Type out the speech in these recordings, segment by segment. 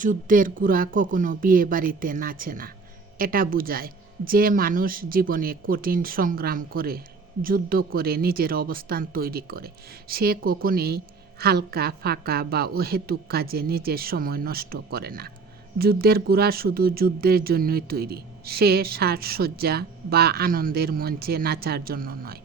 যুদ্ধের গুড়া কখনো বিয়ে বাড়িতে নাচে না। এটা বোঝায় যে মানুষ জীবনে কঠিন সংগ্রাম করে, যুদ্ধ করে নিজের অবস্থান তৈরি করে, সে কখনোই হালকা ফাঁকা বা অহেতুক কাজে নিজের সময় নষ্ট করে না। যুদ্ধের গুড়া শুধু যুদ্ধের জন্যই তৈরি, সে সাজসজ্জা বা আনন্দের মঞ্চে নাচার জন্য নয়।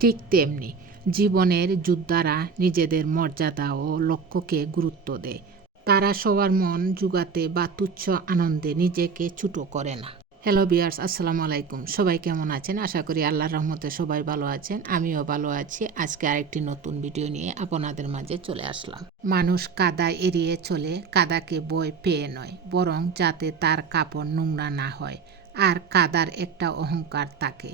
ঠিক তেমনি জীবনের যোদ্ধারা নিজেদের মর্যাদা ও লক্ষ্যকে গুরুত্ব দেয়। তারা সবার মন জুগাতে বা তুচ্ছ আনন্দে নিজেকে ছোট করে না। হ্যালো ভিউয়ার্স, আসসালামু আলাইকুম। সবাই কেমন আছেন? আশা করি আল্লাহর রহমতে সবাই ভালো আছেন। আমিও ভালো আছি। আজকে আরেকটি নতুন ভিডিও নিয়ে আপনাদের মাঝে চলে আসলাম। মানুষ কাদা এড়িয়ে চলে, কাদাকে ভয় পেয়ে নয়, বরং যাতে তার কাপড় নোংরা না হয়। আর কাদার একটা অহংকার থাকে,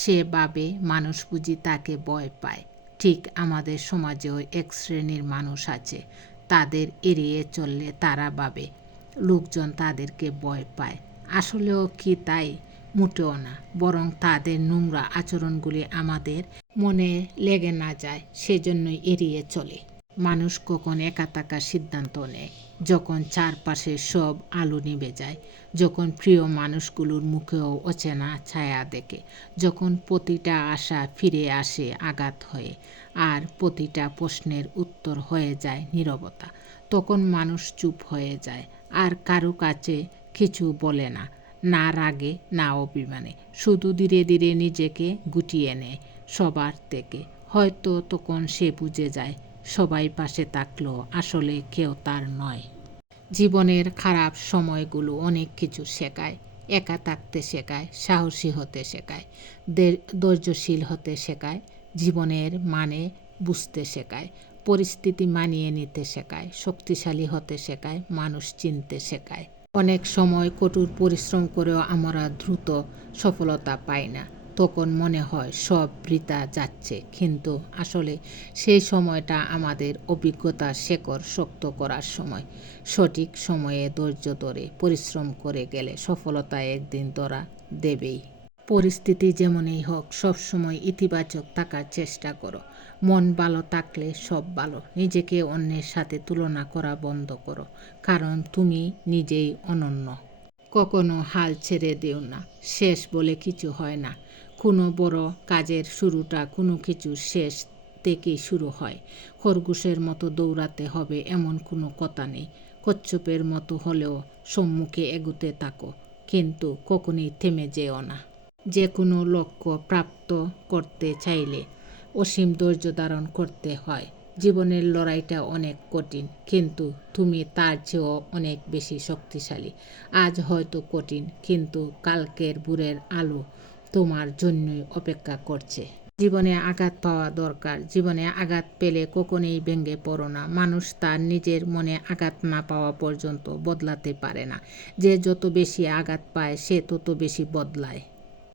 সে ভাবে মানুষ বুঝি তাকে ভয় পায়। ঠিক আমাদের সমাজেও এক শ্রেণীর মানুষ আছে, তাদের এড়িয়ে চললে তারা ভাবে লোকজন তাদেরকে ভয় পায়। আসলেও কি তাই? মোটেও না, বরং তাদের নোংরা আচরণগুলি আমাদের মনে লেগে না যায় সেজন্যই এড়িয়ে চলে। মানুষ কখন একা থাকার সিদ্ধান্ত নেয়? যখন চারপাশে সব আলো নিভে যায়, যখন প্রিয় মানুষগুলোর মুখেও অচেনা ছায়া দেখে, যখন প্রতিটা আশা ফিরে আসে আঘাত হয়ে, আর প্রতিটা প্রশ্নের উত্তর হয়ে যায় নীরবতা। তখন মানুষ চুপ হয়ে যায়, আর কারো কাছে কিছু বলে না, না রাগে না অভিমানে, শুধু ধীরে ধীরে নিজেকে গুটিয়ে নেয় সবার থেকে। হয়তো তখন সে বুঝে যায় সবাই পাশে থাকলেও আসলে কেউ তার নয়। জীবনের খারাপ সময়গুলো অনেক কিছু শেখায়। একা থাকতে শেখায়, সাহসী হতে শেখায়, ধৈর্যশীল হতে শেখায়, জীবনের মানে বুঝতে শেখায়, পরিস্থিতি মানিয়ে নিতে শেখায়, শক্তিশালী হতে শেখায়, মানুষ চিনতে শেখায়। অনেক সময় কঠোর পরিশ্রম করেও আমরা দ্রুত সফলতা পাই না। তখন মনে হয় সব বৃথা যাচ্ছে, কিন্তু আসলে সেই সময়টা আমাদের অভিজ্ঞতার শেকড় শক্ত করার সময়। সঠিক সময়ে ধৈর্য ধরে পরিশ্রম করে গেলে সফলতা একদিন ধরা দেবেই। পরিস্থিতি যেমনই হোক, সবসময় ইতিবাচক থাকার চেষ্টা করো। মন ভালো থাকলে সব ভালো। নিজেকে অন্যের সাথে তুলনা করা বন্ধ করো, কারণ তুমি নিজেই অনন্য। কখনো হাল ছেড়ে দিও না, শেষ বলে কিছু হয় না। কোনো বড় কাজের শুরুটা কোনো কিছু শেষ থেকেই শুরু হয়। খরগোশের মতো দৌড়াতে হবে এমন কোনো কথা নেই। কচ্ছপের মতো হলেও সম্মুখে এগোতে থাকো, কিন্তু কখনোই থেমে যেও না। যে কোনো লক্ষ্য প্রাপ্ত করতে চাইলে অসীম ধৈর্য ধারণ করতে হয়। জীবনের লড়াইটা অনেক কঠিন, কিন্তু তুমি তার চেয়েও অনেক বেশি শক্তিশালী। আজ হয়তো কঠিন, কিন্তু কালকের ভোরের আলো তোমার জন্যই অপেক্ষা করছে। জীবনে আঘাত পাওয়া দরকার। জীবনে আঘাত পেলে কখনোই ভেঙে পড়ো না। মানুষ তার নিজের মনে আঘাত না পাওয়া পর্যন্ত বদলাতে পারে না। যে যত বেশি আঘাত পায় সে তত বেশি বদলায়।